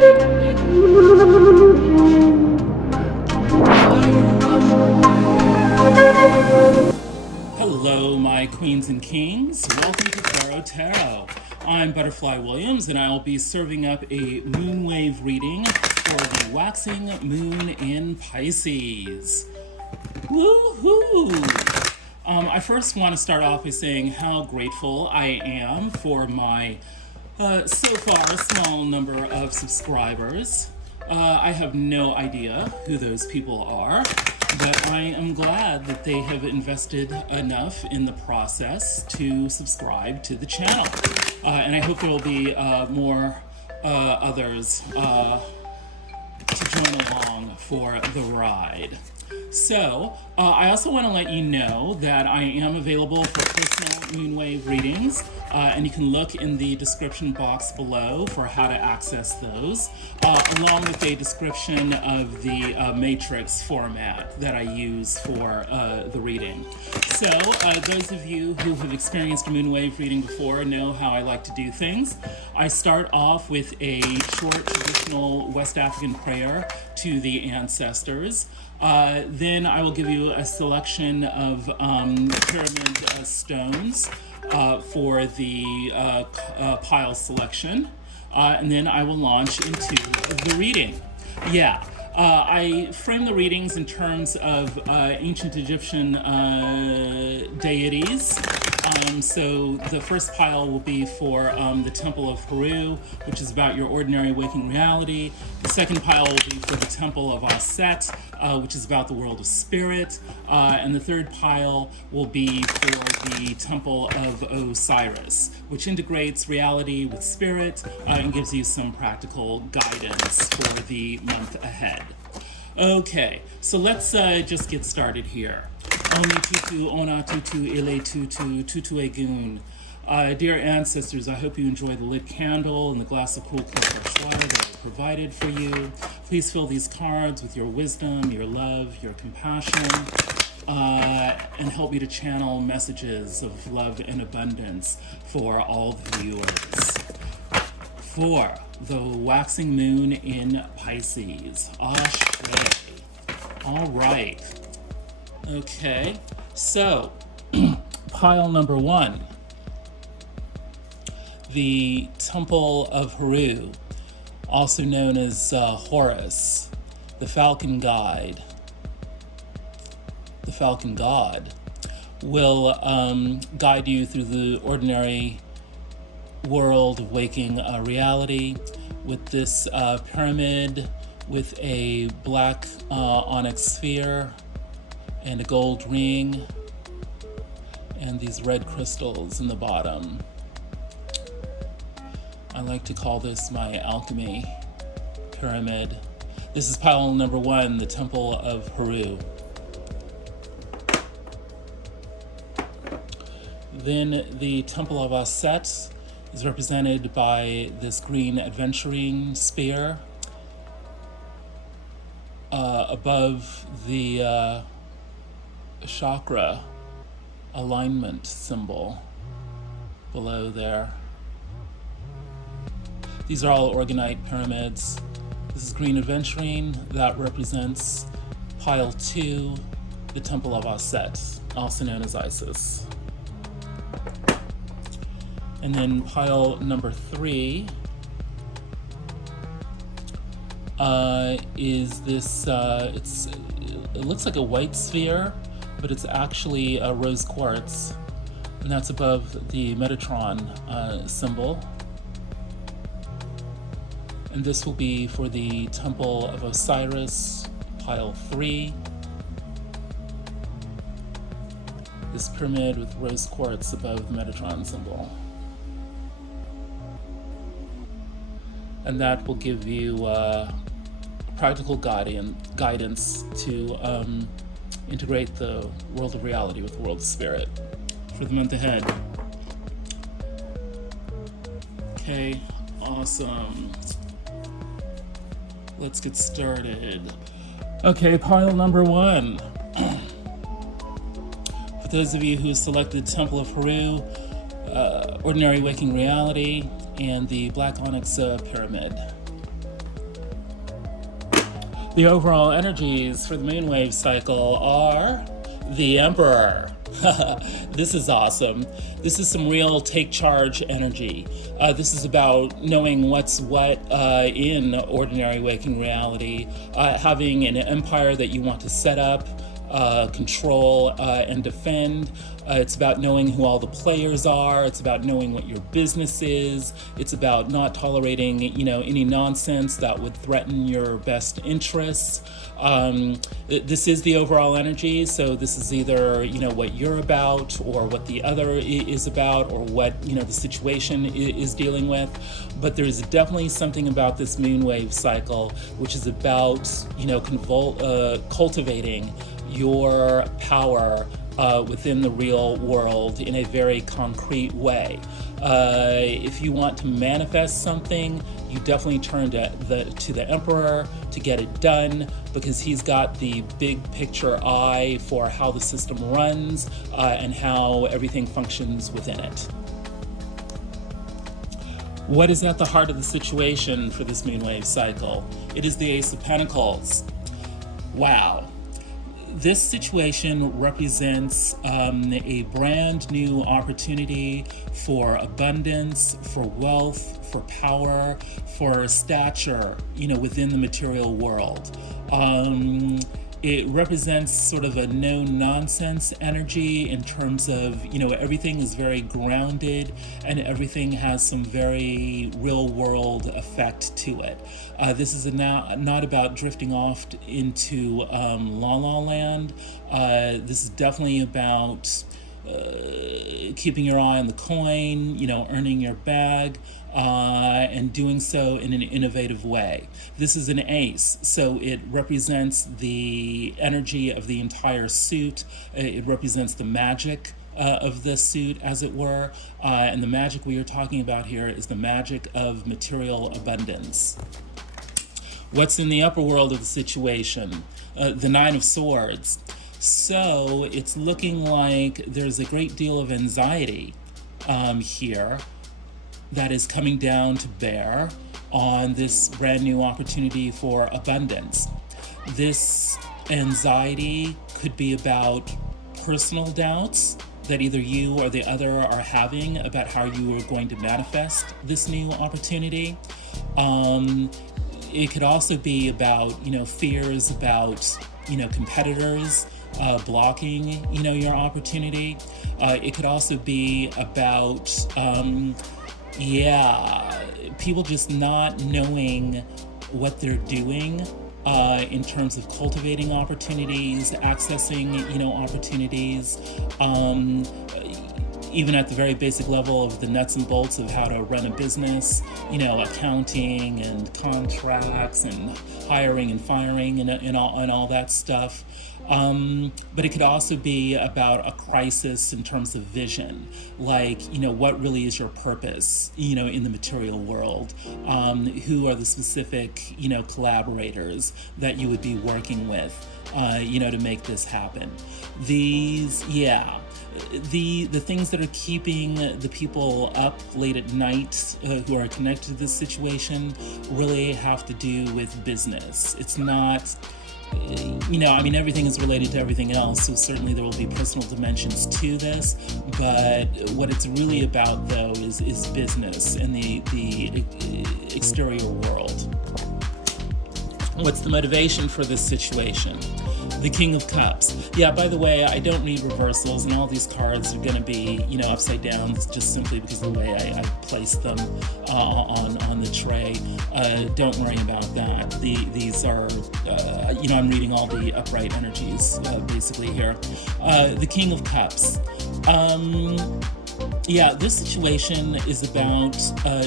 Hello, my queens and kings. Welcome to Pharaoh Tarot. I'm Butterfly Williams, and I'll be serving up a moonwave reading for the waxing moon in Pisces. Woohoo! I first want to start off by saying how grateful I am for my so far small number of subscribers. I have no idea who those people are, but I am glad that they have invested enough in the process to subscribe to the channel. And I hope there will be more others to join along for the ride. So, I also want to let you know that I am available for personal moonwave readings, and you can look in the description box below for how to access those, along with a description of the matrix format that I use for the reading. So, those of you who have experienced a moonwave reading before know how I like to do things. I start off with a short traditional West African prayer to the ancestors. Then I will give you a selection of pyramid stones for the pile selection, and then I will launch into the reading. Yeah, I frame the readings in terms of ancient Egyptian deities. So the first pile will be for the Temple of Heru, which is about your ordinary waking reality. The second pile will be for the Temple of Auset, which is about the world of spirit. And the third pile will be for the Temple of Osiris, which integrates reality with spirit and gives you some practical guidance for the month ahead. Okay, so let's just get started here. Oni tutu, ona tutu, ile tutu, tutu egun. Dear ancestors, I hope you enjoy the lit candle and the glass of cool fresh water that I provided for you. Please fill these cards with your wisdom, your love, your compassion, and help me to channel messages of love and abundance for all the viewers. For the waxing moon in Pisces. Ashe. All right. Okay, so pile number one, the Temple of Heru, also known as Horus, the Falcon God. The Falcon God will guide you through the ordinary world of waking reality with this pyramid with a black onyx sphere and a gold ring, and these red crystals in the bottom. I like to call this my alchemy pyramid. This is pile number one, the Temple of Heru. Then the Temple of Auset is represented by this green Aventurine spear above the chakra alignment symbol below there. These are all orgonite pyramids. This is green Aventurine. That represents pile 2, the Temple of Auset, also known as Isis. And then pile number 3 is this, it looks like a white sphere, but it's actually a rose quartz, and that's above the Metatron symbol. And this will be for the Temple of Osiris, pile 3. This pyramid with rose quartz above the Metatron symbol. And that will give you practical guidance to integrate the world of reality with the world of spirit for the month ahead. Okay, awesome. Let's get started. Okay, pile number 1. For those of you who selected Temple of Heru, Ordinary Waking Reality, and the Black Onyx Pyramid. The overall energies for the moonwave cycle are the Emperor. This is awesome. This is some real take charge energy. This is about knowing what's what in ordinary waking reality, having an empire that you want to set up, control, and defend. It's about knowing who all the players are. It's about knowing what your business is. It's about not tolerating, any nonsense that would threaten your best interests. This is the overall energy, so this is either, what you're about or what the other is about or what, the situation is dealing with. But there's definitely something about this moonwave cycle which is about, cultivating your power within the real world in a very concrete way. If you want to manifest something, you definitely turn to the Emperor to get it done, because he's got the big picture eye for how the system runs and how everything functions within it. What is at the heart of the situation for this moonwave cycle? It is the Ace of Pentacles. Wow. This situation represents a brand new opportunity for abundance, for wealth, for power, for stature, within the material world. It represents sort of a no-nonsense energy in terms of, everything is very grounded and everything has some very real-world effect to it. This is not about drifting off into La La Land. This is definitely about keeping your eye on the coin, earning your bag, and doing so in an innovative way. This is an ace, so it represents the energy of the entire suit. It represents the magic of the suit, as it were, and the magic we are talking about here is the magic of material abundance. What's in the upper world of the situation? The Nine of Swords. So it's looking like there's a great deal of anxiety here that is coming down to bear on this brand new opportunity for abundance. This anxiety could be about personal doubts that either you or the other are having about how you are going to manifest this new opportunity. It could also be about, fears about, competitors blocking, your opportunity. It could also be about, people just not knowing what they're doing in terms of cultivating opportunities, accessing, opportunities, even at the very basic level of the nuts and bolts of how to run a business, accounting and contracts and hiring and firing and all that stuff. But it could also be about a crisis in terms of vision, like, what really is your purpose, in the material world? Who are the specific, collaborators that you would be working with, to make this happen? The things that are keeping the people up late at night who are connected to this situation really have to do with business. It's not, everything is related to everything else, so certainly there will be personal dimensions to this, but what it's really about, though, is business and the exterior world. What's the motivation for this situation? The King of Cups. Yeah, by the way, I don't read reversals, and all these cards are going to be, upside down, just simply because of the way I placed them on the tray. Don't worry about that. These are, I'm reading all the upright energies, basically here. The King of Cups. This situation is about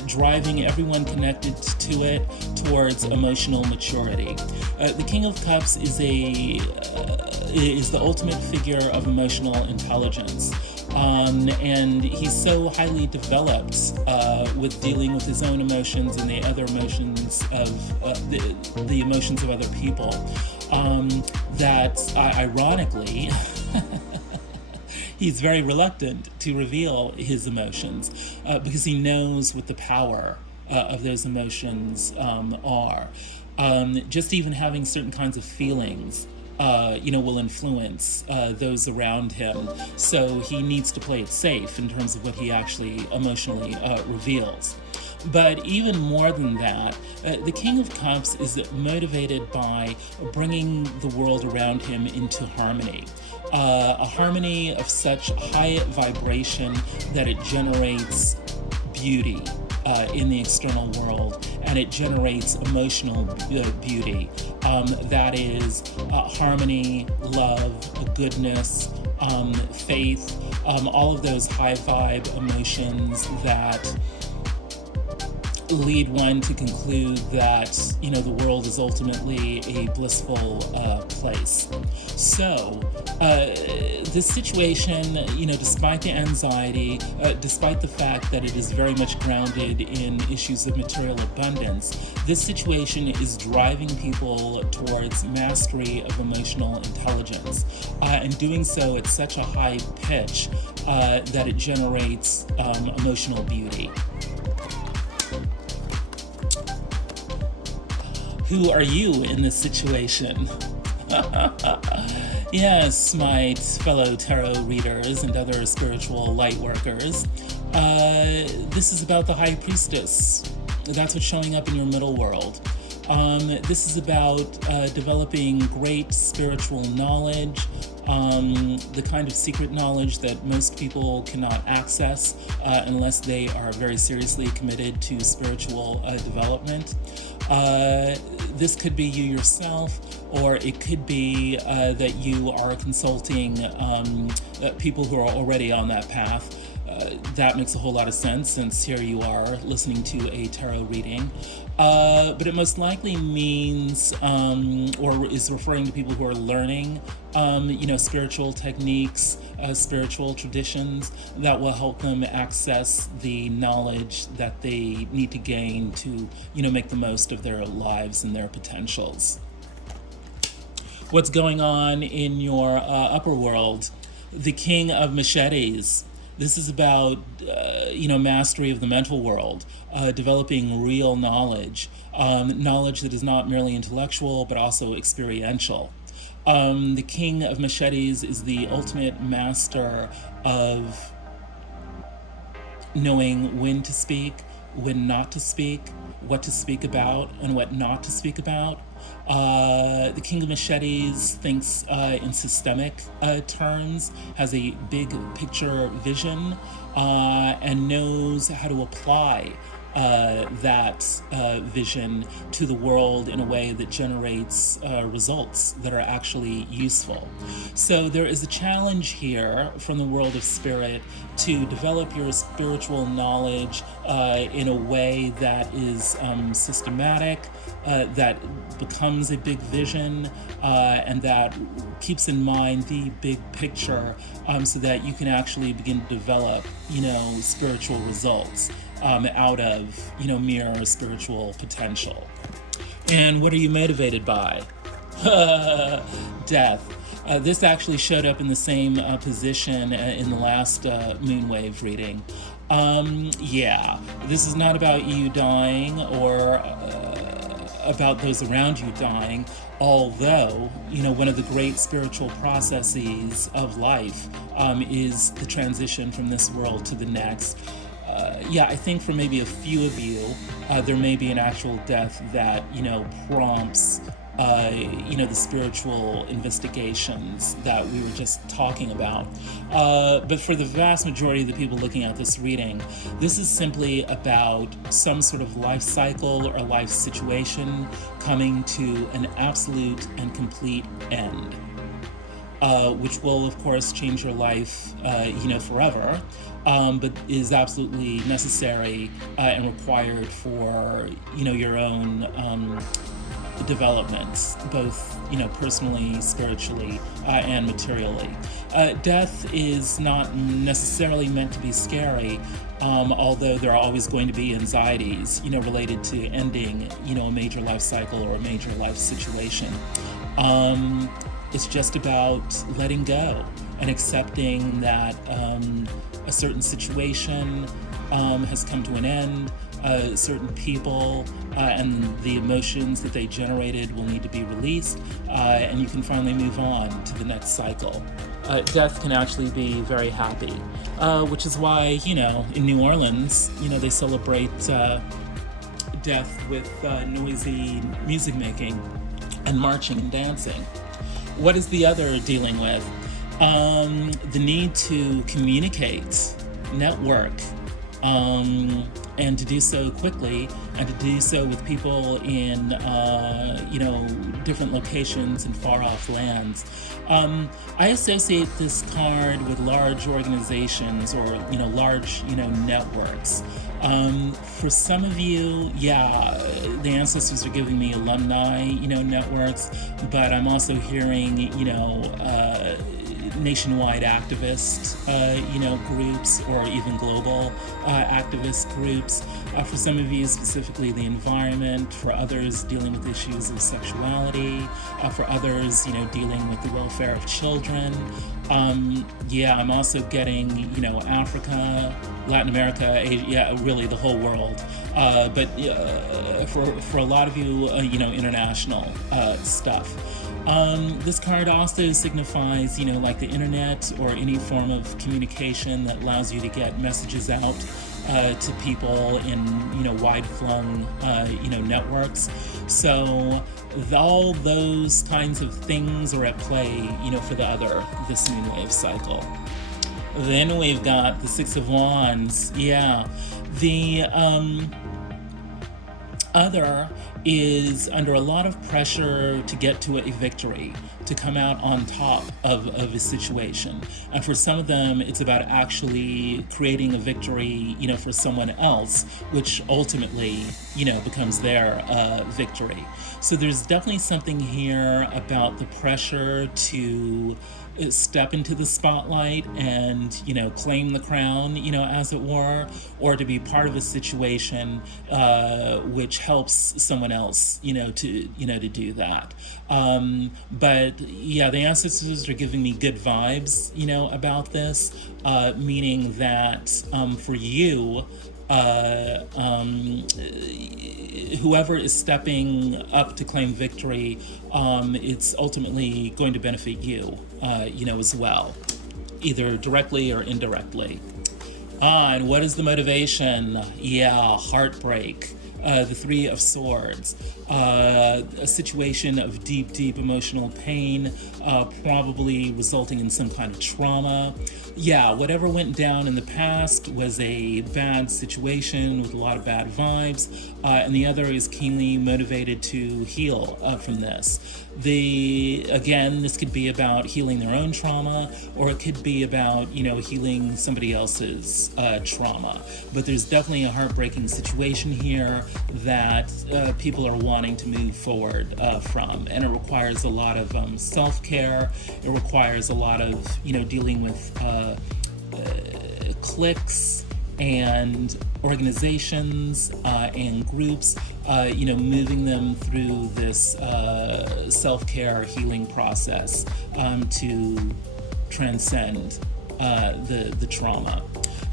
driving everyone connected to it towards emotional maturity. The King of Cups is the ultimate figure of emotional intelligence. And he's so highly developed with dealing with his own emotions and the other emotions of the emotions of other people that ironically he's very reluctant to reveal his emotions because he knows what the power of those emotions are. Just even having certain kinds of feelings, will influence those around him. So he needs to play it safe in terms of what he actually emotionally reveals. But even more than that, the King of Cups is motivated by bringing the world around him into harmony. A harmony of such high vibration that it generates beauty in the external world, and it generates emotional beauty. That is harmony, love, goodness, faith, all of those high vibe emotions that lead one to conclude that, the world is ultimately a blissful place. So, this situation, despite the anxiety, despite the fact that it is very much grounded in issues of material abundance, this situation is driving people towards mastery of emotional intelligence, and doing so at such a high pitch that it generates emotional beauty. Who are you in this situation? Yes, my fellow tarot readers and other spiritual light workers, this is about the High Priestess. That's what's showing up in your middle world. This is about developing great spiritual knowledge, the kind of secret knowledge that most people cannot access unless they are very seriously committed to spiritual development. This could be you yourself, or it could be that you are consulting people who are already on that path. That makes a whole lot of sense, since here you are listening to a tarot reading. But it most likely means, or is referring to people who are learning, spiritual techniques, spiritual traditions that will help them access the knowledge that they need to gain to, make the most of their lives and their potentials. What's going on in your upper world? The King of Machetes. This is about, mastery of the mental world, developing real knowledge, knowledge that is not merely intellectual, but also experiential. The King of Machetes is the ultimate master of knowing when to speak, when not to speak, what to speak about, and what not to speak about. The King of Machetes thinks in systemic terms, has a big picture vision, and knows how to apply that vision to the world in a way that generates results that are actually useful. So there is a challenge here from the world of spirit to develop your spiritual knowledge in a way that is systematic, that becomes a big vision, and that keeps in mind the big picture, so that you can actually begin to develop, spiritual results out of, mere spiritual potential. And what are you motivated by? Death. This actually showed up in the same position in the last Moonwave reading. This is not about you dying or about those around you dying, although, one of the great spiritual processes of life is the transition from this world to the next. I think for maybe a few of you, there may be an actual death that, prompts, the spiritual investigations that we were just talking about. But for the vast majority of the people looking at this reading, this is simply about some sort of life cycle or life situation coming to an absolute and complete end. Which will, of course, change your life, forever, but is absolutely necessary and required for, your own development, both, personally, spiritually, and materially. Death is not necessarily meant to be scary, although there are always going to be anxieties, related to ending, a major life cycle or a major life situation. It's just about letting go and accepting that a certain situation has come to an end, certain people and the emotions that they generated will need to be released, and you can finally move on to the next cycle. Death can actually be very happy, which is why, in New Orleans, they celebrate death with noisy music making and marching and dancing. What is the other dealing with? The need to communicate, network, and to do so quickly, and to do so with people in, different locations and far-off lands. I associate this card with large organizations or, large, networks. For some of you, the ancestors are giving me alumni, networks, but I'm also hearing, nationwide activist, groups, or even global activist groups. For some of you, specifically the environment. For others, dealing with issues of sexuality. For others, dealing with the welfare of children. I'm also getting, Africa, Latin America, Asia, really the whole world. But for a lot of you, international stuff. This card also signifies, like the internet or any form of communication that allows you to get messages out to people in, wide-flung, networks. So all those kinds of things are at play, for this moonwave cycle. Then we've got the Six of Wands. The other is under a lot of pressure to get to a victory, to come out on top of a situation. And for some of them, it's about actually creating a victory, for someone else, which ultimately, becomes their victory. So there's definitely something here about the pressure to step into the spotlight and, claim the crown, as it were, or to be part of a situation which helps someone else, to do that. But the ancestors are giving me good vibes, about this, meaning that for you, whoever is stepping up to claim victory, it's ultimately going to benefit you, as well, either directly or indirectly. And what is the motivation? Heartbreak. The Three of Swords. A situation of deep emotional pain, probably resulting in some kind of trauma. Whatever went down in the past was a bad situation with a lot of bad vibes, and the other is keenly motivated to heal from this. This could be about healing their own trauma, or it could be about, healing somebody else's trauma. But there's definitely a heartbreaking situation here that people are wanting to move forward from, and it requires a lot of self-care. It requires a lot of, dealing with cliques and organizations and groups, moving them through this self-care healing process to transcend the trauma.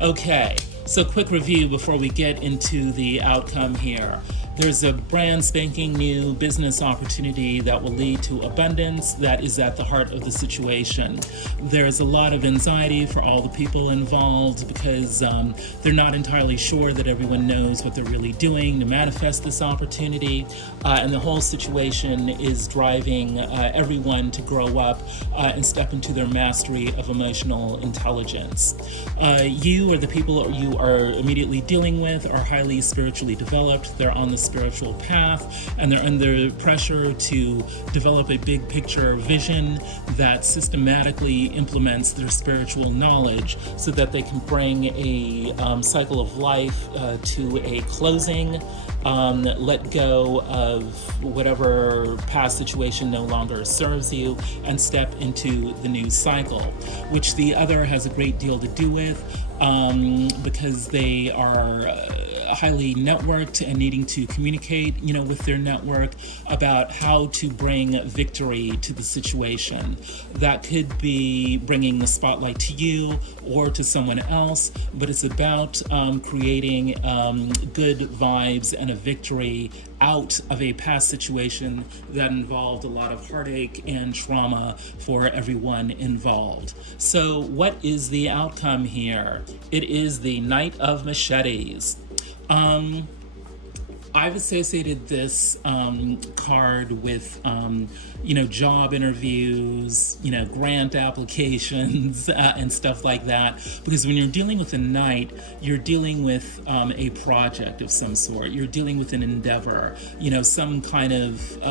Okay, so quick review before we get into the outcome here. There's a brand spanking new business opportunity that will lead to abundance that is at the heart of the situation. There's a lot of anxiety for all the people involved because they're not entirely sure that everyone knows what they're really doing to manifest this opportunity, and the whole situation is driving everyone to grow up and step into their mastery of emotional intelligence. You or the people you are immediately dealing with are highly spiritually developed. They're on the spiritual path, and they're under pressure to develop a big picture vision that systematically implements their spiritual knowledge so that they can bring a cycle of life to a closing, let go of whatever past situation no longer serves you, and step into the new cycle, which the other has a great deal to do with. because they are highly networked and needing to communicate, with their network about how to bring victory to the situation. That could be bringing the spotlight to you or to someone else, but it's about creating good vibes and a victory out of a past situation that involved a lot of heartache and trauma for everyone involved. So what is the outcome here? It is the Knight of Machetes. I've associated this card with, job interviews, grant applications, and stuff like that. Because when you're dealing with a knight, you're dealing with a project of some sort. You're dealing with an endeavor, some kind of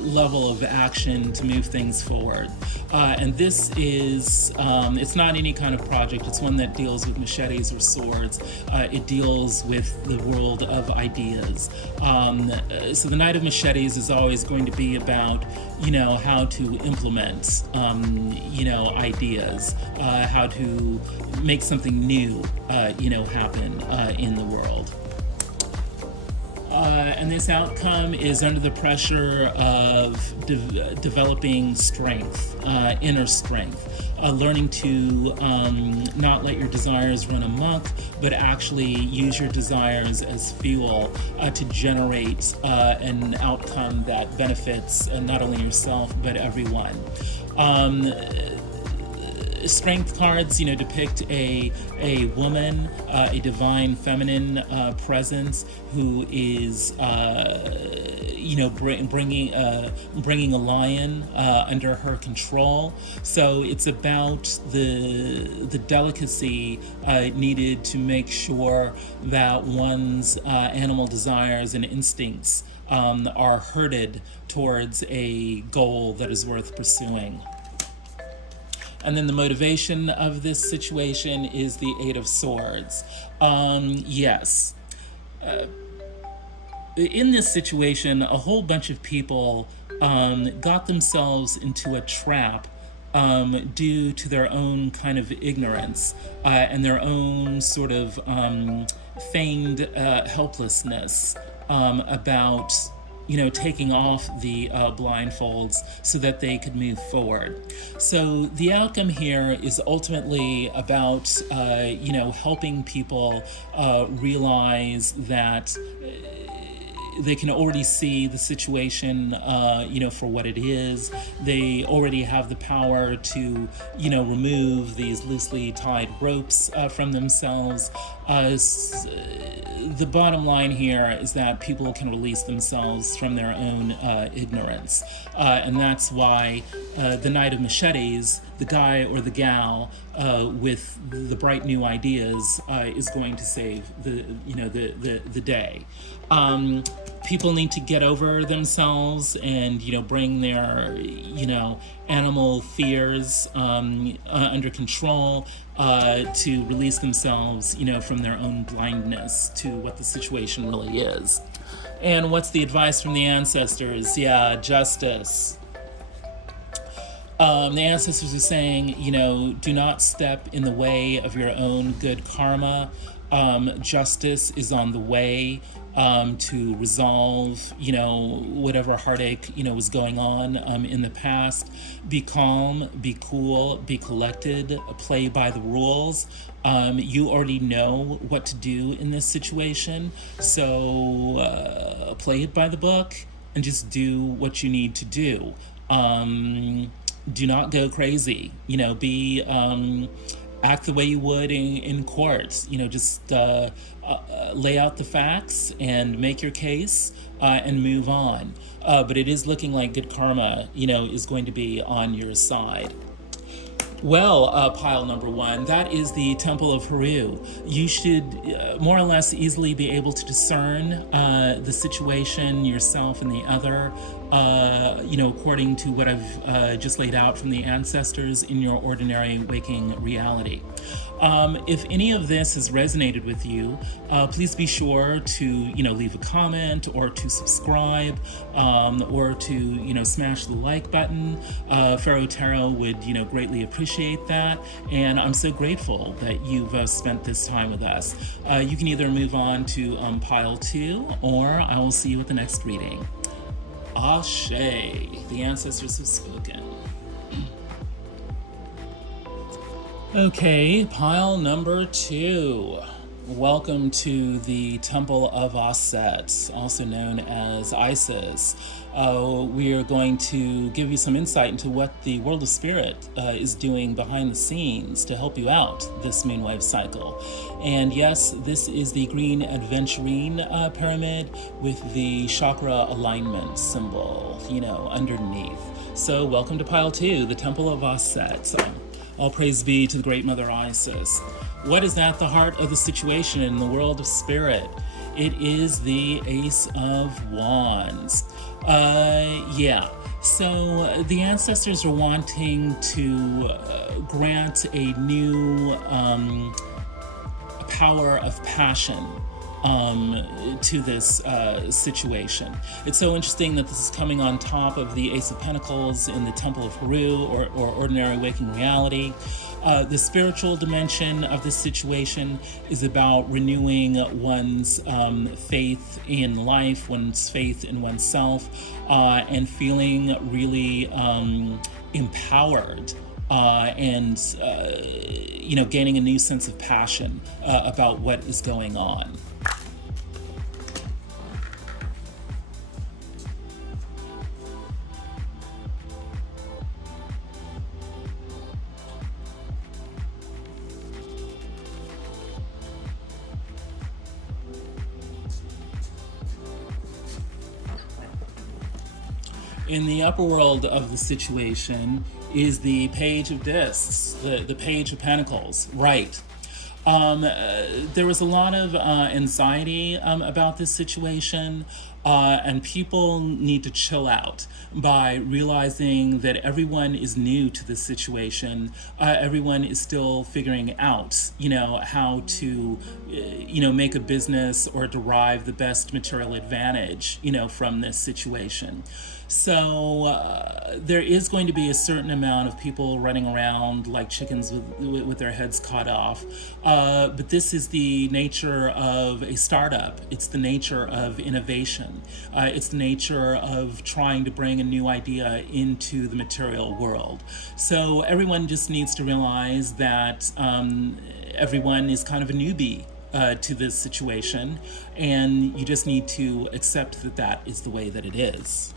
level of action to move things forward. And this is, it's not any kind of project. It's one that deals with machetes or swords. It deals with the world of ideas. So the Knight of Machetes is always going to be about, how to implement, ideas, how to make something new, happen in the world. And this outcome is under the pressure of developing strength, inner strength, learning to not let your desires run amok, but actually use your desires as fuel to generate an outcome that benefits not only yourself, but everyone. Strength cards, depict a woman, a divine feminine presence who is, bringing a lion under her control. So it's about the delicacy needed to make sure that one's animal desires and instincts are herded towards a goal that is worth pursuing. And then the motivation of this situation is the Eight of Swords. Yes. In this situation, a whole bunch of people got themselves into a trap due to their own kind of ignorance and their own sort of feigned helplessness about taking off the blindfolds so that they could move forward. So the outcome here is ultimately about, helping people realize that they can already see the situation, for what it is. They already have the power to, remove these loosely tied ropes from themselves. The bottom line here is that people can release themselves from their own ignorance. And that's why the Knight of Machetes, the guy or the gal with the bright new ideas, is going to save the day. People need to get over themselves and, bring their, animal fears under control to release themselves, from their own blindness to what the situation really is. And what's the advice from the ancestors? Yeah, justice. The ancestors are saying, do not step in the way of your own good karma. Justice is on the way to resolve, whatever heartache, was going on in the past. Be calm, be cool, be collected, play by the rules. You already know what to do in this situation, so play it by the book and just do what you need to do. Do not go crazy, be act the way you would in court, just lay out the facts and make your case and move on. But it is looking like good karma, is going to be on your side. Well, pile number one, that is the Temple of Heru. You should more or less easily be able to discern the situation, yourself and the other, according to what I've just laid out from the ancestors in your ordinary waking reality. If any of this has resonated with you, please be sure to, leave a comment or to subscribe or to, smash the like button. Pharaoh Tarot would, greatly appreciate appreciate that, and I'm so grateful that you've spent this time with us. You can either move on to pile 2, or I will see you at the next reading. Ashe, the ancestors have spoken. Okay, pile number 2. Welcome to the Temple of Auset, also known as Isis. We are going to give you some insight into what the world of spirit is doing behind the scenes to help you out this moonwave cycle. And yes, this is the green Aventurine pyramid with the chakra alignment symbol, underneath. So welcome to pile 2, the Temple of Auset. All praise be to the great Mother Isis. What is at the heart of the situation in the world of spirit? It is the Ace of Wands. So the ancestors are wanting to grant a new power of passion to this situation. It's so interesting that this is coming on top of the Ace of Pentacles in the Temple of Heru, or ordinary waking reality. The spiritual dimension of this situation is about renewing one's faith in life, one's faith in oneself, and feeling really empowered. And gaining a new sense of passion about what is going on. In the upper world of the situation is the Page of Discs, the Page of Pentacles, right. There was a lot of anxiety about this situation, and people need to chill out by realizing that everyone is new to this situation. Everyone is still figuring out, how to, make a business or derive the best material advantage, from this situation. So there is going to be a certain amount of people running around like chickens with their heads cut off. But this is the nature of a startup. It's the nature of innovation. It's the nature of trying to bring a new idea into the material world. So everyone just needs to realize that everyone is kind of a newbie to this situation, and you just need to accept that that is the way that it is.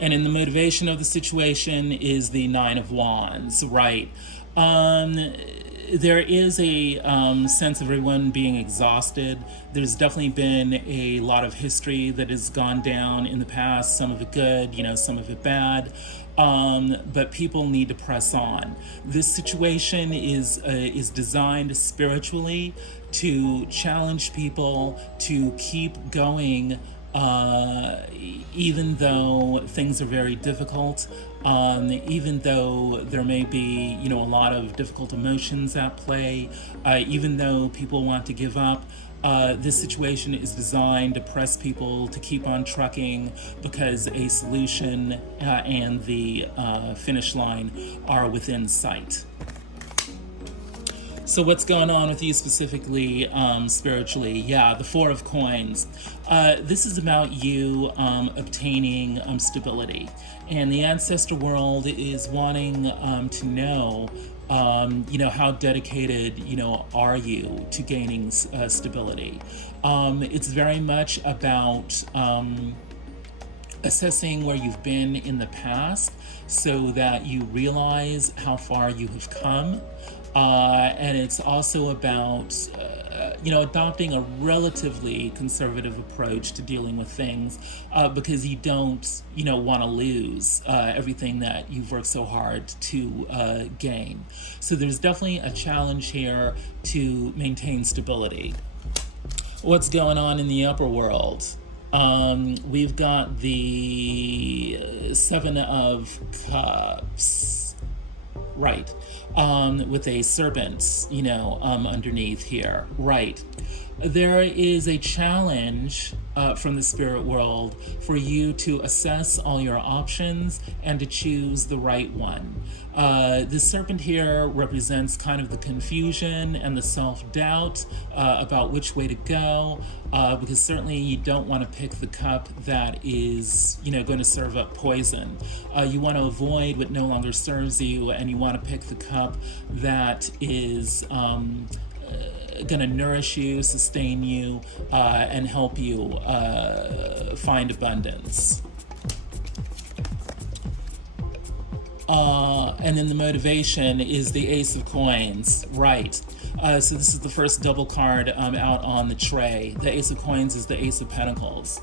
And in the motivation of the situation is the Nine of Wands, right? There is a sense of everyone being exhausted. There's definitely been a lot of history that has gone down in the past, some of it good, some of it bad. But people need to press on. This situation is designed spiritually to challenge people to keep going, even though things are very difficult, even though there may be, a lot of difficult emotions at play, even though people want to give up. This situation is designed to press people to keep on trucking, because a solution and the finish line are within sight. So what's going on with you specifically, spiritually? Yeah, the Four of Coins. This is about you obtaining stability. And the ancestor world is wanting to know, how dedicated, are you to gaining stability? It's very much about assessing where you've been in the past so that you realize how far you have come. And it's also about, adopting a relatively conservative approach to dealing with things, because you don't, want to lose everything that you've worked so hard to gain. So there's definitely a challenge here to maintain stability. What's going on in the upper world? We've got the Seven of Cups, right, with a serpent, underneath here, right. there is a challenge from the spirit world for you to assess all your options and to choose the right one. The serpent here represents kind of the confusion and the self-doubt about which way to go, because certainly you don't want to pick the cup that is, going to serve up poison. You want to avoid what no longer serves you, and you want to pick the cup that is going to nourish you, sustain you, and help you find abundance. And then the motivation is the Ace of Coins, right? So this is the first double card out on the tray. The Ace of Coins is the Ace of Pentacles.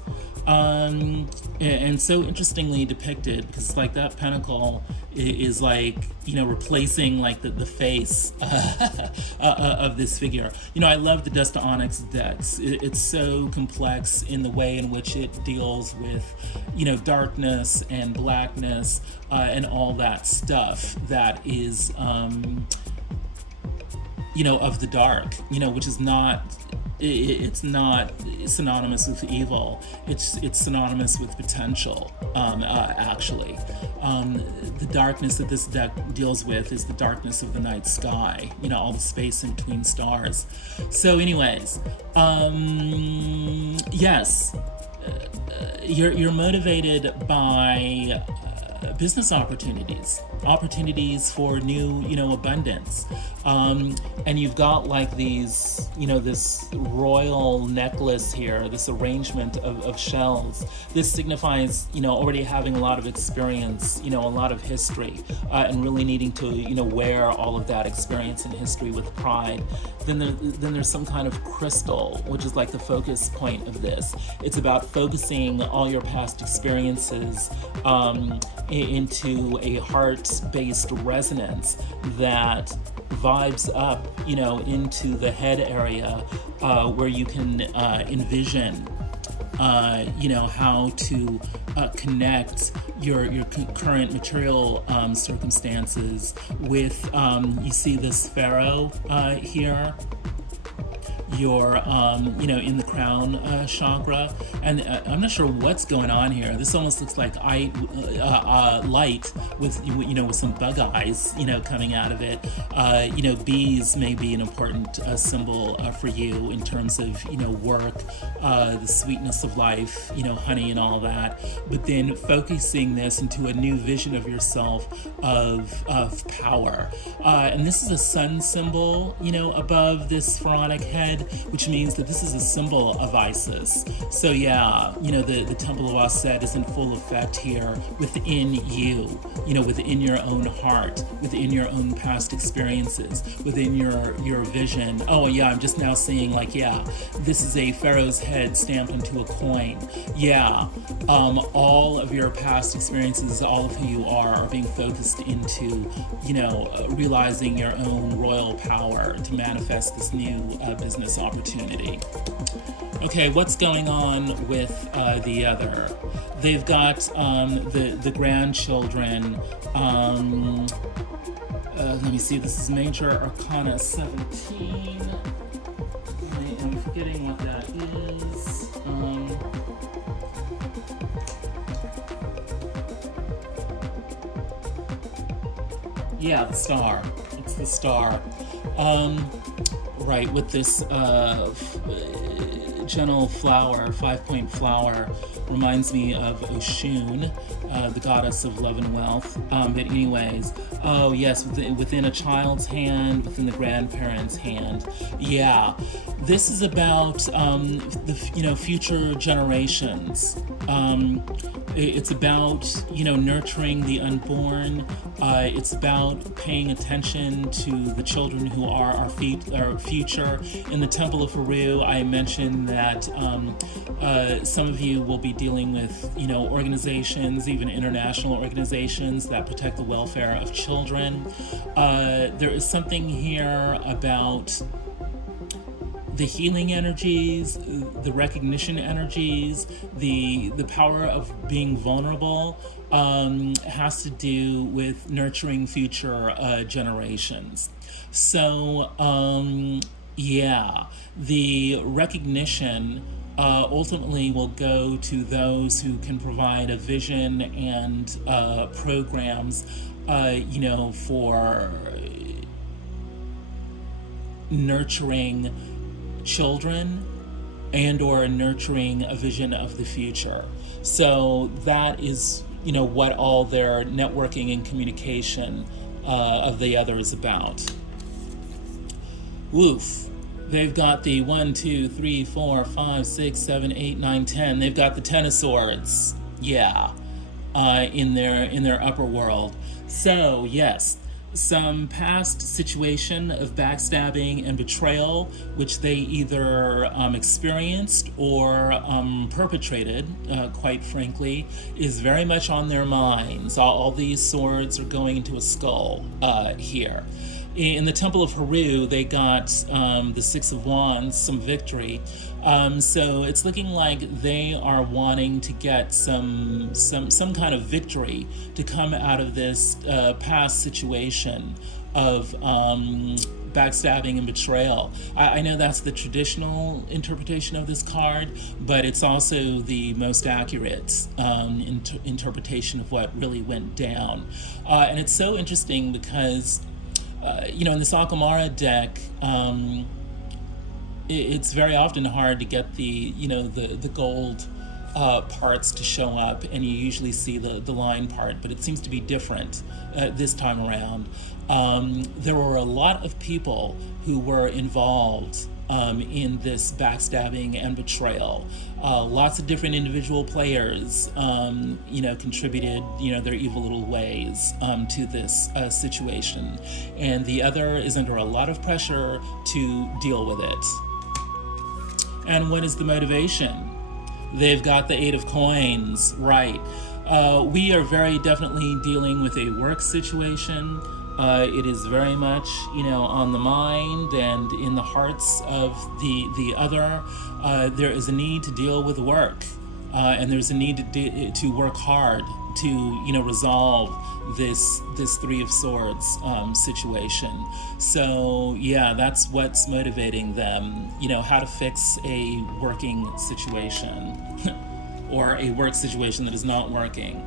And so interestingly depicted, because it's like that pentacle is like, replacing like the face of this figure. I love the Dust to Onyx decks. It's so complex in the way in which it deals with, darkness and blackness and all that stuff that is, of the dark, which is not, it's not synonymous with evil. It's synonymous with potential, actually. The darkness that this deck deals with is the darkness of the night sky, all the space in between stars. So anyways, yes, you're motivated by business opportunities for new, abundance. And you've got like these, this royal necklace here, this arrangement of shells. This signifies, already having a lot of experience, a lot of history, and really needing to, wear all of that experience and history with pride. Then there's some kind of crystal, which is like the focus point of this. It's about focusing all your past experiences into a heart-based resonance that vibes up, into the head area, where you can envision, how to connect your current material circumstances with, you see this Pharaoh here, you're, in the crown chakra, and I'm not sure what's going on here. This almost looks like light with, with some bug eyes, coming out of it. Bees may be an important symbol for you in terms of, work, the sweetness of life, honey and all that. But then focusing this into a new vision of yourself of power. And this is a sun symbol, above this pharaonic head, which means that this is a symbol of Isis. So yeah, the Temple of Auset is in full effect here within you, within your own heart, within your own past experiences, within your vision. Oh yeah, I'm just now seeing like, yeah, this is a pharaoh's head stamped into a coin. Yeah, all of your past experiences, all of who you are being focused into, realizing your own royal power to manifest this new business opportunity. Okay, what's going on with the other? They've got the grandchildren. Let me see, this is Major Arcana 17. I'm forgetting what that is. Yeah, the star. It's the star. Right, with this gentle flower, 5-point flower, reminds me of Oshun, the goddess of love and wealth. But anyways, oh yes, within a child's hand, within the grandparent's hand. Yeah, this is about the future generations. It's about nurturing the unborn. It's about paying attention to the children who are our future. In the Temple of Heru, I mentioned that some of you will be dealing with organizations, even international organizations that protect the welfare of children. There is something here about the healing energies, the recognition energies, the power of being vulnerable, has to do with nurturing future generations. So Yeah, the recognition ultimately will go to those who can provide a vision and programs, for nurturing children and or nurturing a vision of the future. So that is, what all their networking and communication of the other is about. Woof. They've got the 1, 2, 3, 4, 5, 6, 7, 8, 9, 10. They've got the Ten of Swords. Yeah. In their upper world. So yes, some past situation of backstabbing and betrayal, which they either experienced or perpetrated, quite frankly, is very much on their minds. All these swords are going into a skull here. In the Temple of Heru, they got the Six of Wands, some victory. So it's looking like they are wanting to get some kind of victory to come out of this past situation of backstabbing and betrayal. I know that's the traditional interpretation of this card, but it's also the most accurate interpretation of what really went down. And it's so interesting because in this Akamara deck, it's very often hard to get the gold parts to show up, and you usually see the line part, but it seems to be different this time around. There were a lot of people who were involved in this backstabbing and betrayal. Lots of different individual players, contributed, their evil little ways to this situation. And the other is under a lot of pressure to deal with it. And what is the motivation? They've got the Eight of Coins, right. We are very definitely dealing with a work situation. It is very much, on the mind and in the hearts of the other. There is a need to deal with work, and there's a need to work hard to, resolve this Three of Swords situation. So yeah, that's what's motivating them. How to fix a working situation or a work situation that is not working.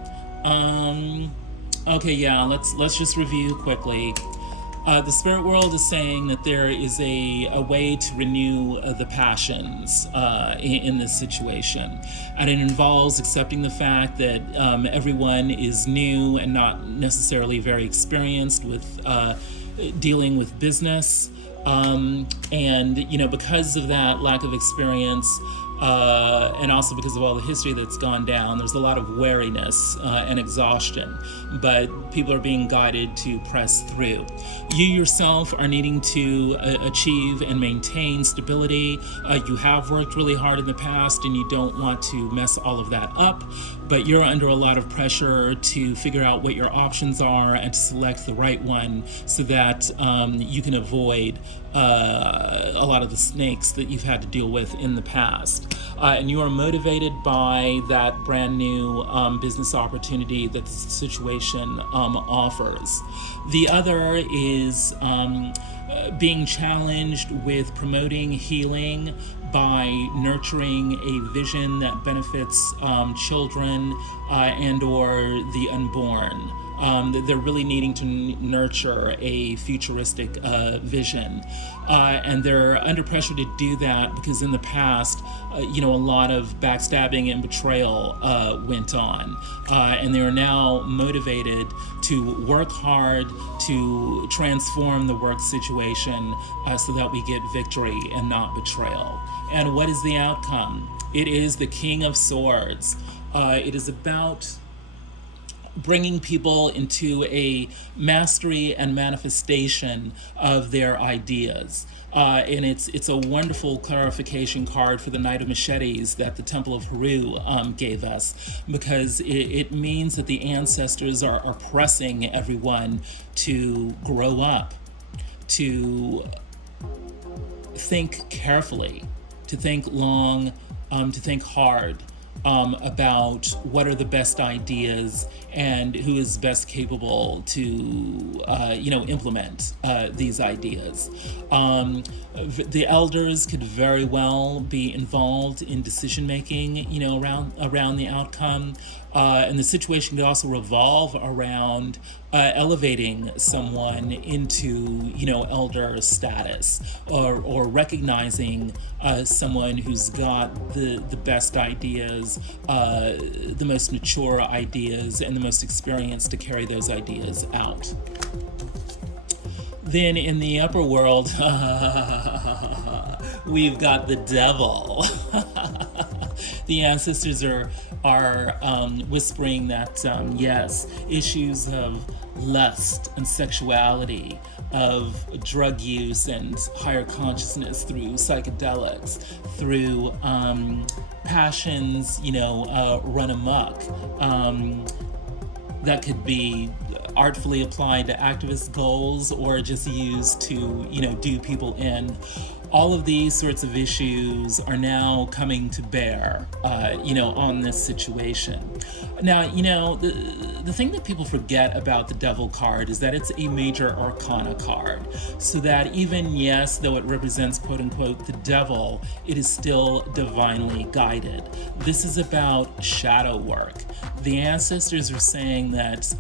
Okay, yeah, let's just review quickly. The spirit world is saying that there is a way to renew the passions in this situation. And it involves accepting the fact that everyone is new and not necessarily very experienced with dealing with business. And, because of that lack of experience, and also because of all the history that's gone down, there's a lot of wariness and exhaustion, but people are being guided to press through. You yourself are needing to achieve and maintain stability. You have worked really hard in the past and you don't want to mess all of that up, but you're under a lot of pressure to figure out what your options are and to select the right one so that you can avoid a lot of the snakes that you've had to deal with in the past. And you are motivated by that brand new business opportunity that the situation offers. The other is being challenged with promoting healing by nurturing a vision that benefits children and or the unborn. They're really needing to nurture a futuristic vision. And they're under pressure to do that because in the past, a lot of backstabbing and betrayal went on. And they are now motivated to work hard to transform the work situation so that we get victory and not betrayal. And what is the outcome? It is the King of Swords. It is about bringing people into a mastery and manifestation of their ideas. And it's a wonderful clarification card for the Knight of Machetes that the Temple of Heru gave us, because it means that the ancestors are pressing everyone to grow up, to think carefully, to think long, to think hard, about what are the best ideas and who is best capable to, implement these ideas. The elders could very well be involved in decision making, around the outcome. And the situation could also revolve around elevating someone into, elder status, or recognizing someone who's got the best ideas, the most mature ideas, and the most experience to carry those ideas out. Then in the upper world, we've got the devil. The ancestors are whispering that, yes, issues of lust and sexuality, of drug use and higher consciousness through psychedelics, through passions, run amok, that could be artfully applied to activist goals or just used to, do people in. All of these sorts of issues are now coming to bear, on this situation. Now, the thing that people forget about the Devil card is that it's a major arcana card. So that even, yes, though it represents, quote unquote, the devil, it is still divinely guided. This is about shadow work. The ancestors are saying that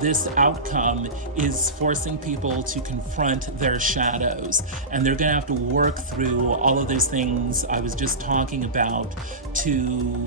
this outcome is forcing people to confront their shadows, and they're going to have to work through all of those things I was just talking about to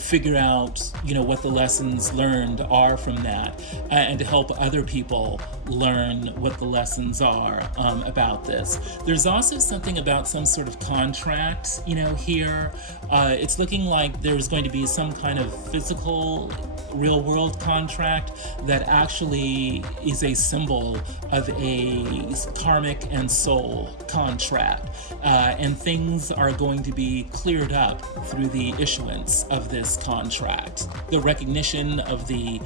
figure out, what the lessons learned are from that, and to help other people learn what the lessons are about this. There's also something about some sort of contract, here. It's looking like there's going to be some kind of physical real world contract that actually is a symbol of a karmic and soul contract. And things are going to be cleared up through the issuance of this contract. The recognition of the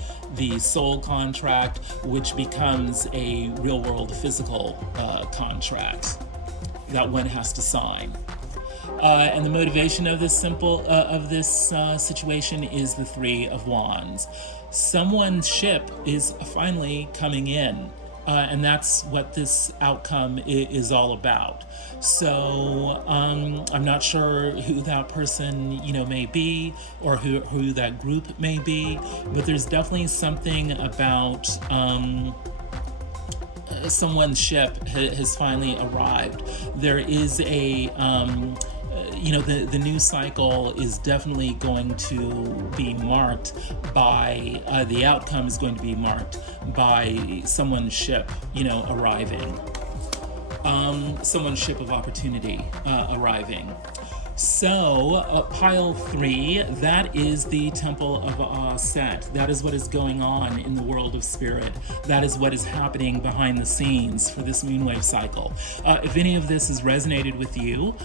soul contract, which becomes a real world physical contract that one has to sign. And the motivation of this situation is the Three of Wands. Someone's ship is finally coming in, and that's what this outcome is all about. So I'm not sure who that person, may be, or who that group may be, but there's definitely something about someone's ship has finally arrived. There is a the new cycle is definitely going to be marked by, the outcome is going to be marked by someone's ship, arriving. Someone's ship of opportunity arriving. So, pile 3, that is the Temple of Auset. That is what is going on in the world of spirit. That is what is happening behind the scenes for this moonwave cycle. If any of this has resonated with you,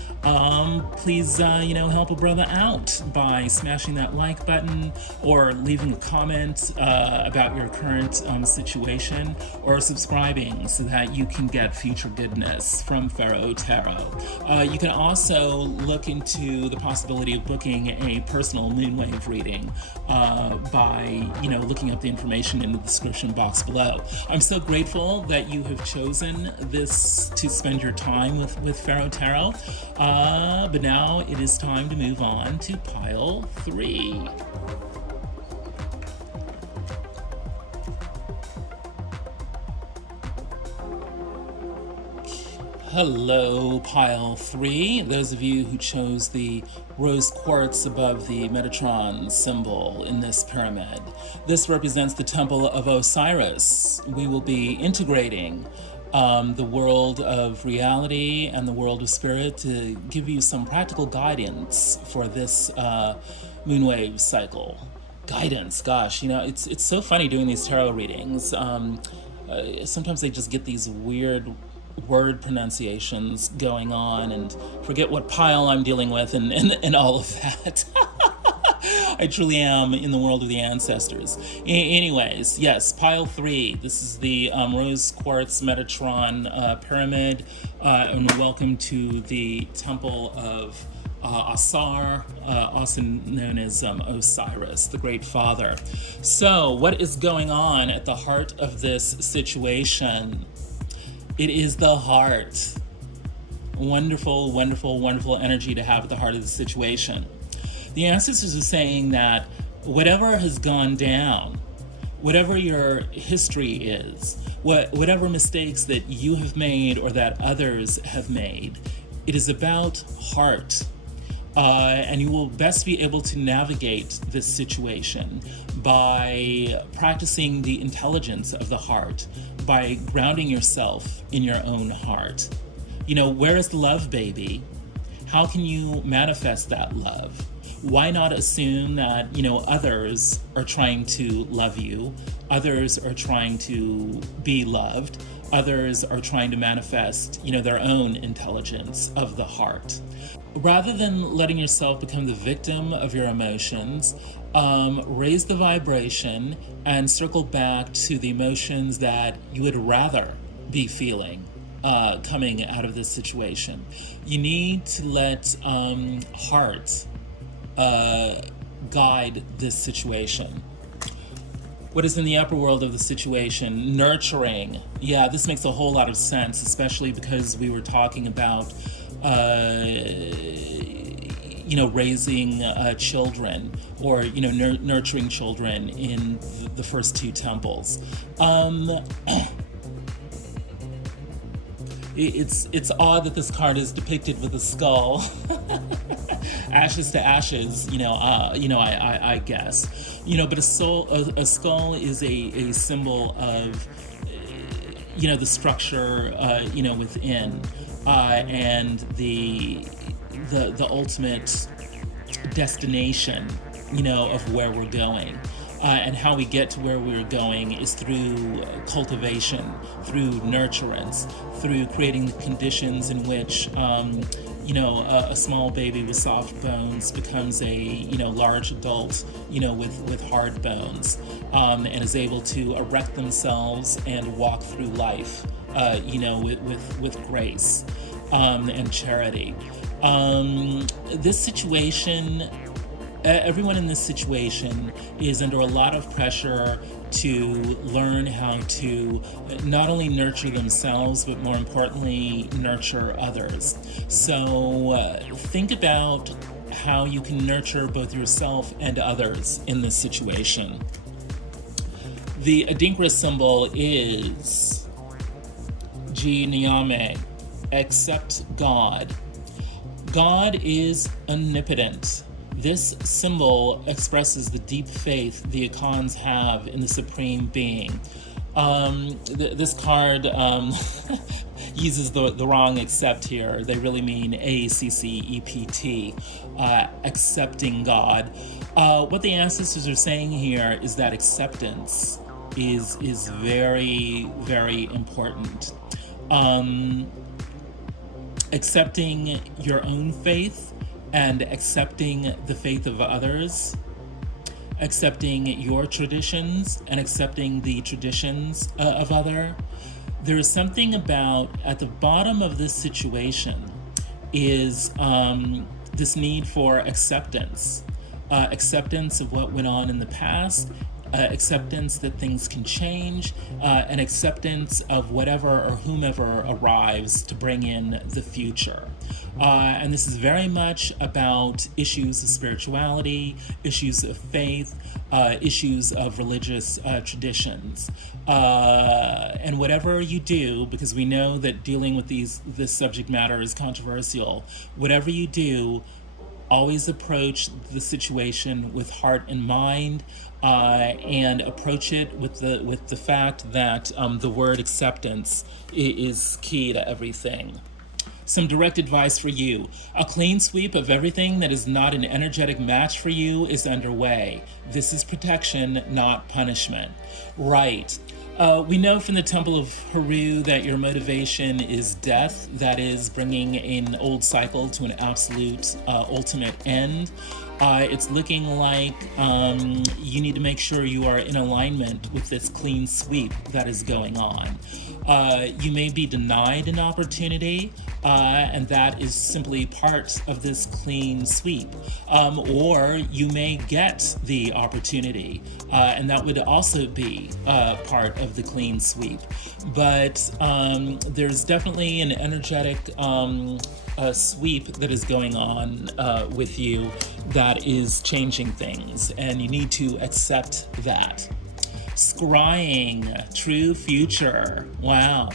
please, help a brother out by smashing that like button, or leaving a comment about your current situation, or subscribing so that you can get future goodness from Pharaoh Tarot. You can also look into the possibility of booking a personal moonwave reading by, looking up the information in the description box below. I'm so grateful that you have chosen this to spend your time with Pharaoh Tarot, but now it is time to move on to pile 3. Hello, pile 3. Those of you who chose the rose quartz above the Metatron symbol in this pyramid. This represents the temple of Osiris. We will be integrating the world of reality and the world of spirit to give you some practical guidance for this moonwave cycle. Guidance, gosh, it's so funny doing these tarot readings. Sometimes they just get these weird word pronunciations going on and forget what pile I'm dealing with and all of that. I truly am in the world of the ancestors. Anyways, yes, pile 3. This is the rose quartz Metatron pyramid, and welcome to the Temple of Asar, also known as Osiris, the Great Father. So, what is going on at the heart of this situation? It is the heart. Wonderful, wonderful, wonderful energy to have at the heart of the situation. The ancestors are saying that whatever has gone down, whatever your history is, whatever mistakes that you have made or that others have made, it is about heart. And you will best be able to navigate this situation by practicing the intelligence of the heart, by grounding yourself in your own heart. You know, where is the love, baby? How can you manifest that love? Why not assume that, you know, others are trying to love you, others are trying to be loved, others are trying to manifest, you know, their own intelligence of the heart. Rather than letting yourself become the victim of your emotions, raise the vibration and circle back to the emotions that you would rather be feeling coming out of this situation. You need to let heart guide this situation. What is in the upper world of the situation? Nurturing. Yeah, this makes a whole lot of sense, especially because we were talking about you know, raising children, or, you know, nurturing children in the first two temples. It's odd that this card is depicted with a skull. Ashes to ashes, I guess, but a skull is a symbol of, the structure, within, and the ultimate destination, of where we're going. And how we get to where we're going is through cultivation, through nurturance, through creating the conditions in which, a small baby with soft bones becomes a, large adult, with hard bones, and is able to erect themselves and walk through life, with grace and charity. This situation, everyone in this situation is under a lot of pressure to learn how to not only nurture themselves, but more importantly, nurture others. So think about how you can nurture both yourself and others in this situation. The Adinkra symbol is Ji Nyame, accept God. God is omnipotent. This symbol expresses the deep faith the Akans have in the Supreme Being. This card uses the wrong accept here. They really mean ACCEPT, accepting God. What the ancestors are saying here is that acceptance is very, very important. Accepting your own faith and accepting the faith of others, accepting your traditions and accepting the traditions of other. There is something about, at the bottom of this situation is this need for acceptance. Acceptance of what went on in the past, acceptance that things can change, and acceptance of whatever or whomever arrives to bring in the future. And this is very much about issues of spirituality, issues of faith, issues of religious traditions. And whatever you do, because we know that dealing with this subject matter is controversial, whatever you do, always approach the situation with heart and mind, and approach it with the fact that the word acceptance is key to everything. Some direct advice for you. A clean sweep of everything that is not an energetic match for you is underway. This is protection, not punishment. Right. We know from the Temple of Heru that your motivation is death, that is bringing an old cycle to an absolute ultimate end. It's looking like you need to make sure you are in alignment with this clean sweep that is going on. You may be denied an opportunity, and that is simply part of this clean sweep. Or you may get the opportunity, and that would also be part of the clean sweep. But there's definitely an energetic sweep that is going on with you that is changing things, and you need to accept that. Scrying, true future. Wow.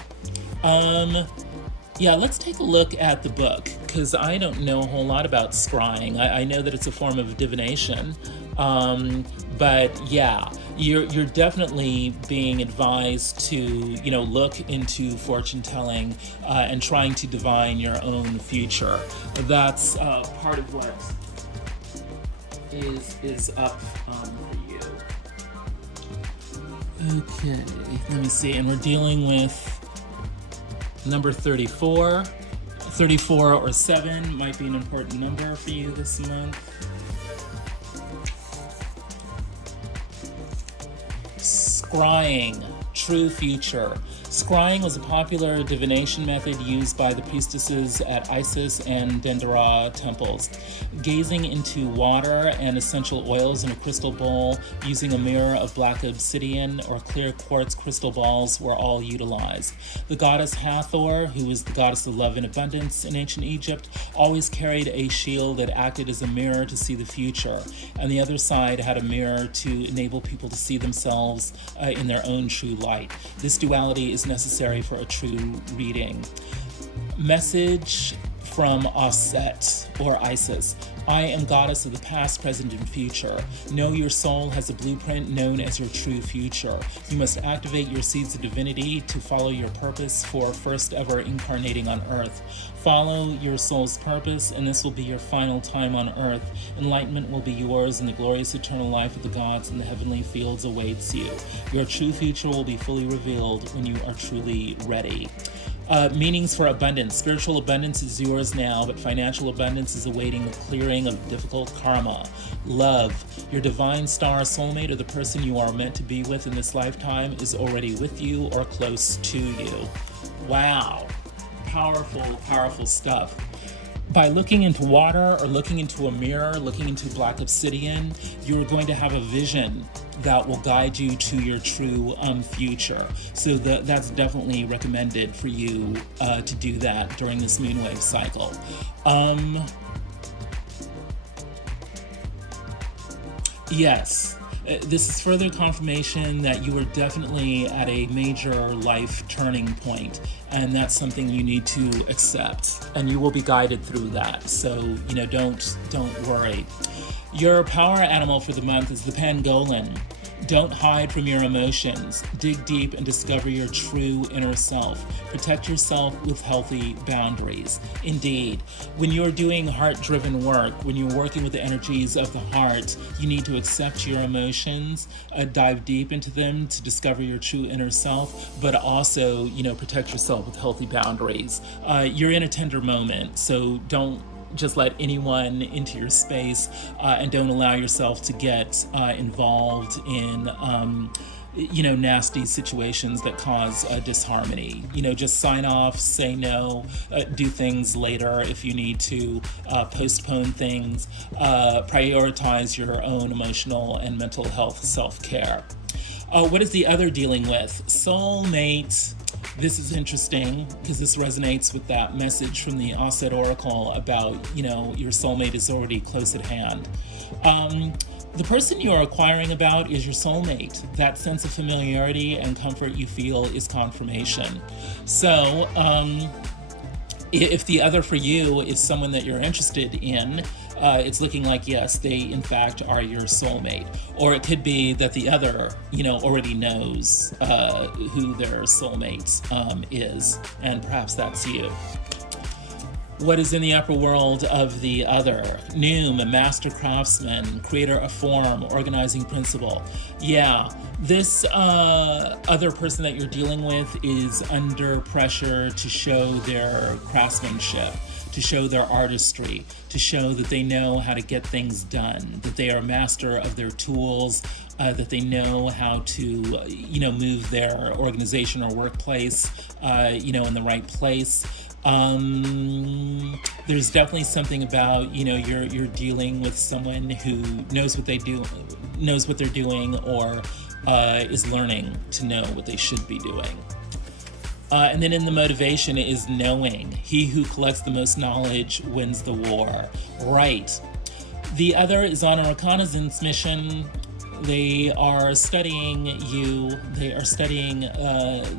Yeah, let's take a look at the book, because I don't know a whole lot about scrying. I know that it's a form of divination, but yeah, you're definitely being advised to, you know, look into fortune telling and trying to divine your own future. That's part of what is up for you. Okay, let me see, and we're dealing with number 34. 34 or 7 might be an important number for you this month. Scrying, true future. Scrying was a popular divination method used by the priestesses at Isis and Dendera temples. Gazing into water and essential oils in a crystal bowl using a mirror of black obsidian or clear quartz crystal balls were all utilized. The goddess Hathor, who is the goddess of love and abundance in ancient Egypt, always carried a shield that acted as a mirror to see the future, and the other side had a mirror to enable people to see themselves in their own true light. This duality is necessary for a true reading. Message from Auset, or Isis. I am goddess of the past, present, and future. Know your soul has a blueprint known as your true future. You must activate your seeds of divinity to follow your purpose for first ever incarnating on earth. Follow your soul's purpose, and this will be your final time on earth. Enlightenment will be yours, and the glorious eternal life of the gods in the heavenly fields awaits you. Your true future will be fully revealed when you are truly ready. Meanings for abundance. Spiritual abundance is yours now, but financial abundance is awaiting the clearing of difficult karma. Love. Your divine star soulmate, or the person you are meant to be with in this lifetime, is already with you or close to you. Wow. Powerful, powerful stuff. By looking into water or looking into a mirror, looking into black obsidian, you're going to have a vision that will guide you to your true future. So that's definitely recommended for you to do that during this moonwave cycle. Yes. This is further confirmation that you are definitely at a major life turning point, and that's something you need to accept, and you will be guided through that. So, you know, don't worry. Your power animal for the month is the pangolin. Don't hide from your emotions. Dig deep and discover your true inner self. Protect yourself with healthy boundaries. Indeed, when you're doing heart-driven work, when you're working with the energies of the heart, you need to accept your emotions, dive deep into them to discover your true inner self, but also, you know, protect yourself with healthy boundaries. You're in a tender moment, so don't just let anyone into your space, and don't allow yourself to get involved in you know, nasty situations that cause disharmony. You know, just sign off, say no, do things later if you need to, postpone things, prioritize your own emotional and mental health self-care. What is the other dealing with? Soulmate. This is interesting because this resonates with that message from the Auset Oracle about, you know, your soulmate is already close at hand. The person you're inquiring about is your soulmate. That sense of familiarity and comfort you feel is confirmation. So, if the other for you is someone that you're interested in, it's looking like, yes, they in fact are your soulmate. Or it could be that the other, you know, already knows who their soulmate is, and perhaps that's you. What is in the upper world of the other? Noom, a master craftsman, creator of form, organizing principle. Yeah, this other person that you're dealing with is under pressure to show their craftsmanship, to show their artistry, to show that they know how to get things done, that they are master of their tools, that they know how to, move their organization or workplace, in the right place. There's definitely something about, you're dealing with someone who knows what they're doing, or is learning to know what they should be doing. And then in the motivation is knowing. He who collects the most knowledge wins the war. Right. The other is on a reconnaissance mission. They are studying you. They are studying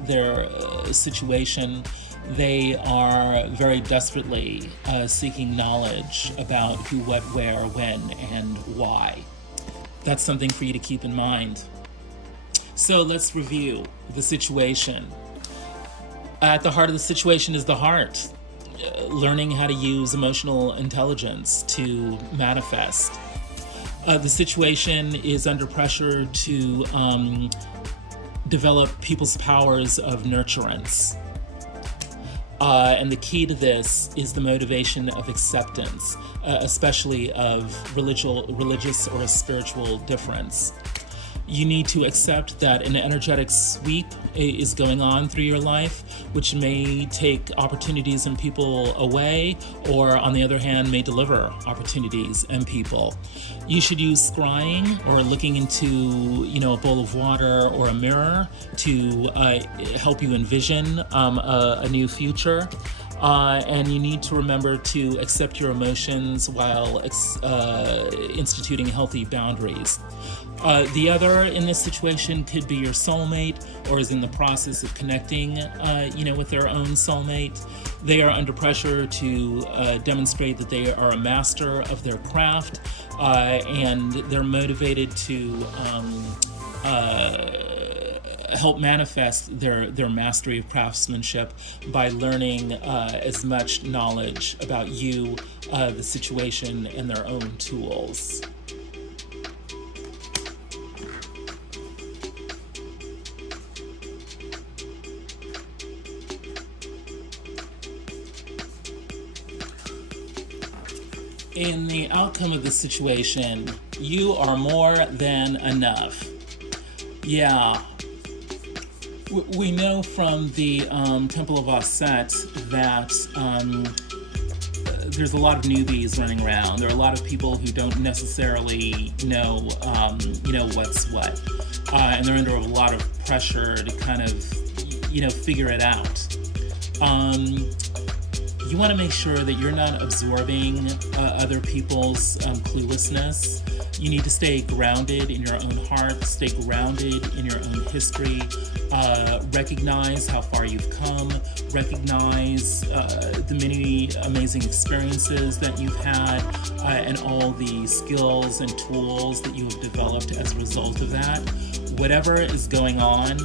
their situation. They are very desperately seeking knowledge about who, what, where, when, and why. That's something for you to keep in mind. So let's review the situation. At the heart of the situation is the heart. Learning how to use emotional intelligence to manifest. The situation is under pressure to develop people's powers of nurturance. And the key to this is the motivation of acceptance, especially of religious or spiritual difference. You need to accept that an energetic sweep is going on through your life, which may take opportunities and people away, or on the other hand, may deliver opportunities and people. You should use scrying or looking into, a bowl of water or a mirror to help you envision a new future. And you need to remember to accept your emotions while instituting healthy boundaries. The other in this situation could be your soulmate, or is in the process of connecting, with their own soulmate. They are under pressure to demonstrate that they are a master of their craft, and they're motivated to help manifest their mastery of craftsmanship by learning as much knowledge about you, the situation, and their own tools. In the outcome of the situation, you are more than enough. Yeah. We know from the Temple of Auset that there's a lot of newbies running around. There are a lot of people who don't necessarily know, what's what. And they're under a lot of pressure to kind of, figure it out. You want to make sure that you're not absorbing other people's cluelessness. You need to stay grounded in your own heart, stay grounded in your own history, recognize how far you've come, recognize the many amazing experiences that you've had, and all the skills and tools that you have developed as a result of that. Whatever is going on,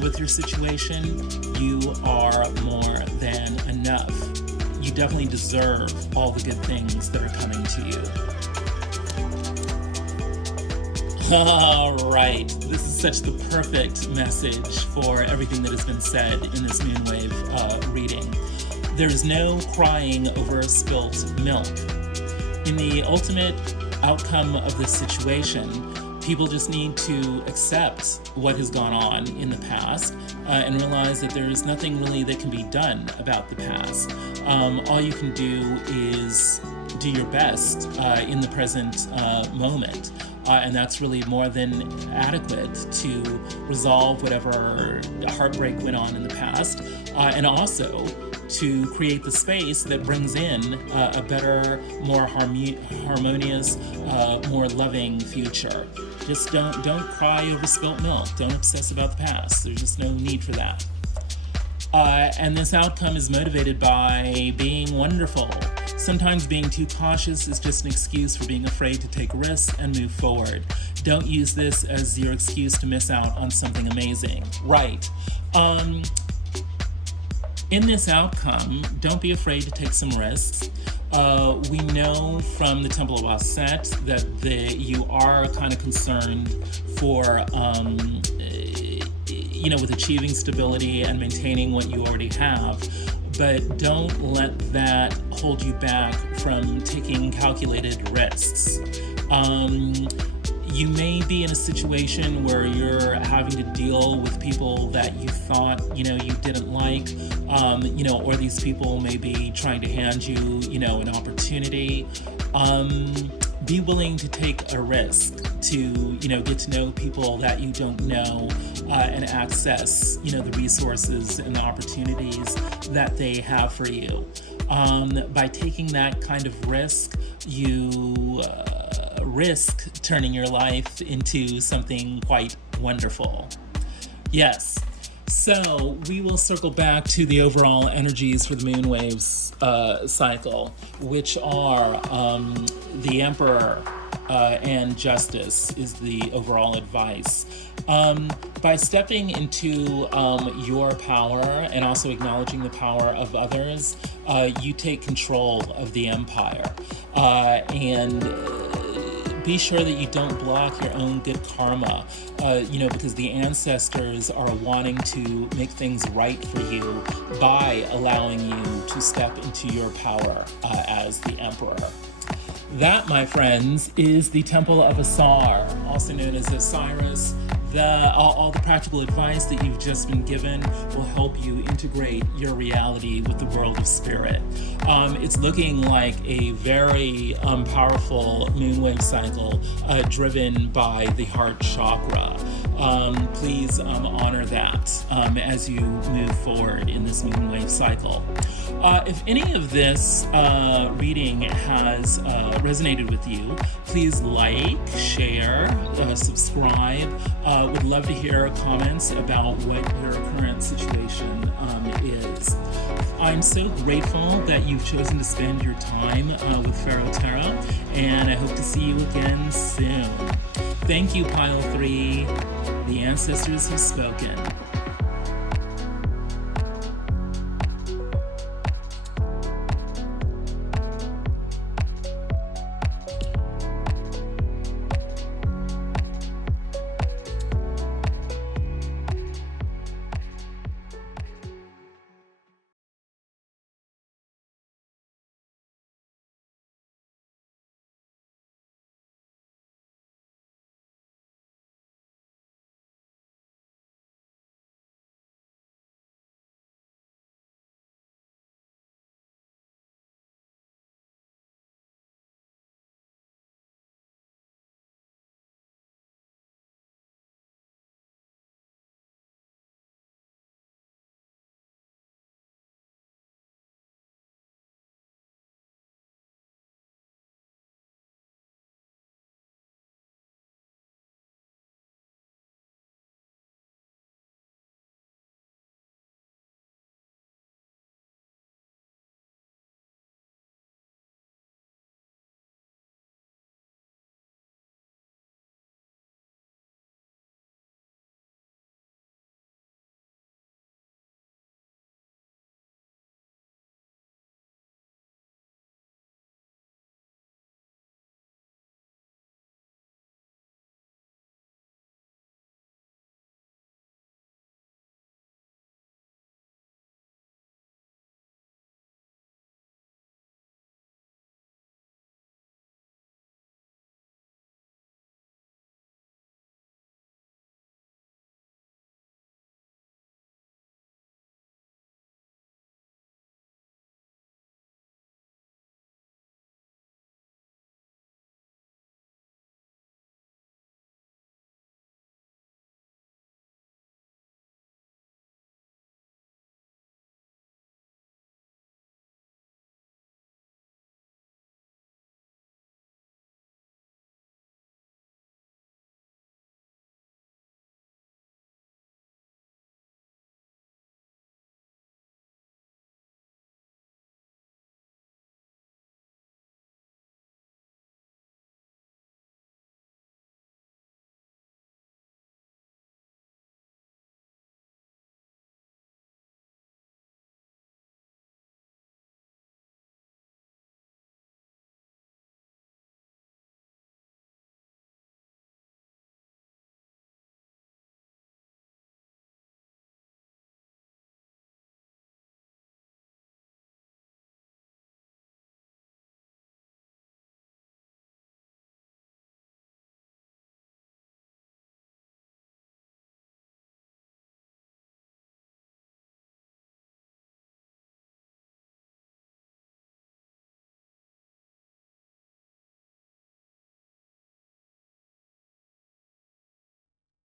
with your situation, you are more than enough. You definitely deserve all the good things that are coming to you. All right, this is such the perfect message for everything that has been said in this Moonwave reading. There's no crying over spilt milk. In the ultimate outcome of this situation, people just need to accept what has gone on in the past and realize that there's nothing really that can be done about the past. All you can do is do your best in the present moment. And that's really more than adequate to resolve whatever heartbreak went on in the past, and also to create the space that brings in a better, more harmonious, more loving future. Just don't cry over spilt milk. Don't obsess about the past. There's just no need for that. And this outcome is motivated by being wonderful. Sometimes being too cautious is just an excuse for being afraid to take risks and move forward. Don't use this as your excuse to miss out on something amazing. Right. In this outcome, don't be afraid to take some risks. We know from the Temple of Auset that you are kind of concerned for, with achieving stability and maintaining what you already have. But don't let that hold you back from taking calculated risks. You may be in a situation where you're having to deal with people that you thought, you didn't like, or these people may be trying to hand you, an opportunity. Be willing to take a risk to, get to know people that you don't know and access, the resources and the opportunities that they have for you. By taking that kind of risk, you risk turning your life into something quite wonderful. Yes. So we will circle back to the overall energies for the moon waves cycle, which are the Emperor and Justice is the overall advice. By stepping into your power and also acknowledging the power of others, you take control of the empire. And be sure that you don't block your own good karma, because the ancestors are wanting to make things right for you by allowing you to step into your power as the Emperor. That, my friends, is the Temple of Asar, also known as Osiris. All the practical advice that you've just been given will help you integrate your reality with the world of spirit. It's looking like a very powerful moonwave cycle driven by the heart chakra. Please honor that as you move forward in this moonwave cycle. If any of this reading has resonated with you, please like, share, subscribe. Would love to hear comments about what your current situation is. I'm so grateful that you've chosen to spend your time with Pharaoh Tarot, and I hope to see you again soon. Thank you, Pile 3. The ancestors have spoken.